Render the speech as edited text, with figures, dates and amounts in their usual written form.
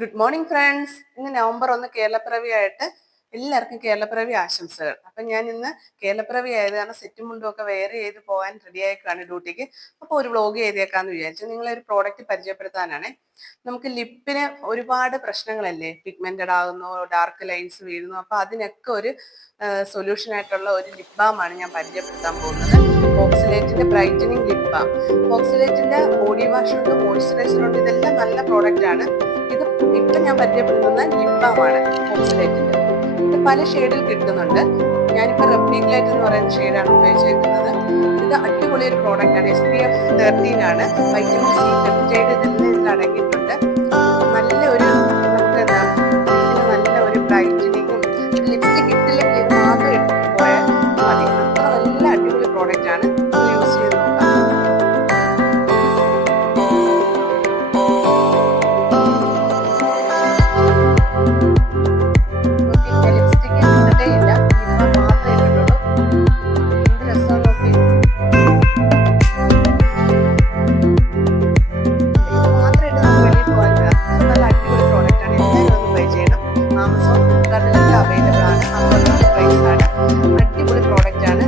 Good morning friends. ഇന്ന് November 1 കേരളപ്പിറവിയായിട്ട് എല്ലാവർക്കും കേരളപ്പിറവി ആശംസകൾ. അപ്പം ഞാൻ ഇന്ന് കേരളപ്പിറവി ആയത് കാരണം സെറ്റും മുണ്ടും ഒക്കെ വെയർ ചെയ്ത് പോകാൻ റെഡി ആയിക്കാണ് ഡ്യൂട്ടിക്ക്. അപ്പോൾ ഒരു വ്ളോഗ് ചെയ്തേക്കാന്ന് വിചാരിച്ചു. നിങ്ങളൊരു പ്രോഡക്റ്റ് പരിചയപ്പെടുത്താനാണ്. നമുക്ക് ലിപ്പിന് ഒരുപാട് പ്രശ്നങ്ങളല്ലേ, പിഗ്മെന്റഡ് ആകുന്നു, ഡാർക്ക് ലൈൻസ് വീഴുന്നു. അപ്പോൾ അതിനൊക്കെ ഒരു സൊല്യൂഷൻ ആയിട്ടുള്ള ഒരു ലിപ് ബാം ആണ് ഞാൻ പരിചയപ്പെടുത്താൻ പോകുന്നത്. ഫോക്സിലേറ്റിന്റെ ബ്രൈറ്റനിങ് ലിപ് ബാം. ഫോക്സിലേറ്റിന്റെ ബോഡി വാഷ് ഉണ്ട്, മോയ്സ്ചറൈസർ ഉണ്ട്, ഇതെല്ലാം നല്ല പ്രോഡക്റ്റ് ആണ്. ഇത് ഇപ്പൊ ഞാൻ പരിചയപ്പെടുത്തുന്ന ലിപ് ബാം ആണ് ഫോക്സിലേറ്റിന്റെ. ഇത് പല ഷെയ്ഡിൽ കിട്ടുന്നുണ്ട്. ഞാനിപ്പോ റെപ്ലിഗ്ലൈറ്റ് എന്ന് പറയുന്ന ഷെയ്ഡാണ് ഉപയോഗിച്ചിരിക്കുന്നത്. ഇത് അടിപൊളി ഒരു പ്രോഡക്റ്റ് ആണ്. SPF 13 ആണ്. വൈറ്റമിൻ സി, പെപ്റ്റൈഡ് ഇതെല്ലാം ഇതിൽ അടങ്ങിയിട്ടുണ്ട്. നല്ല ഒരു നമുക്ക് എന്താ നല്ല ഒരു ബ്രൈറ്റനിങ്ങും ലിപ്സ്റ്റിക് ഇട്ടില്ലെങ്കിൽ ഇത് മാത്രം ഇട്ടിട്ട് പോയാൽ മതി. അത്ര നല്ല അടിപൊളി പ്രോഡക്റ്റ് ആണ്. യൂസ് ചെയ്ത് നോക്കാം. അവൈലബിൾ ആണ്. 50 പ്രൈസ് ആണ്. അടിപൊളി പ്രോഡക്റ്റ് ആണ്.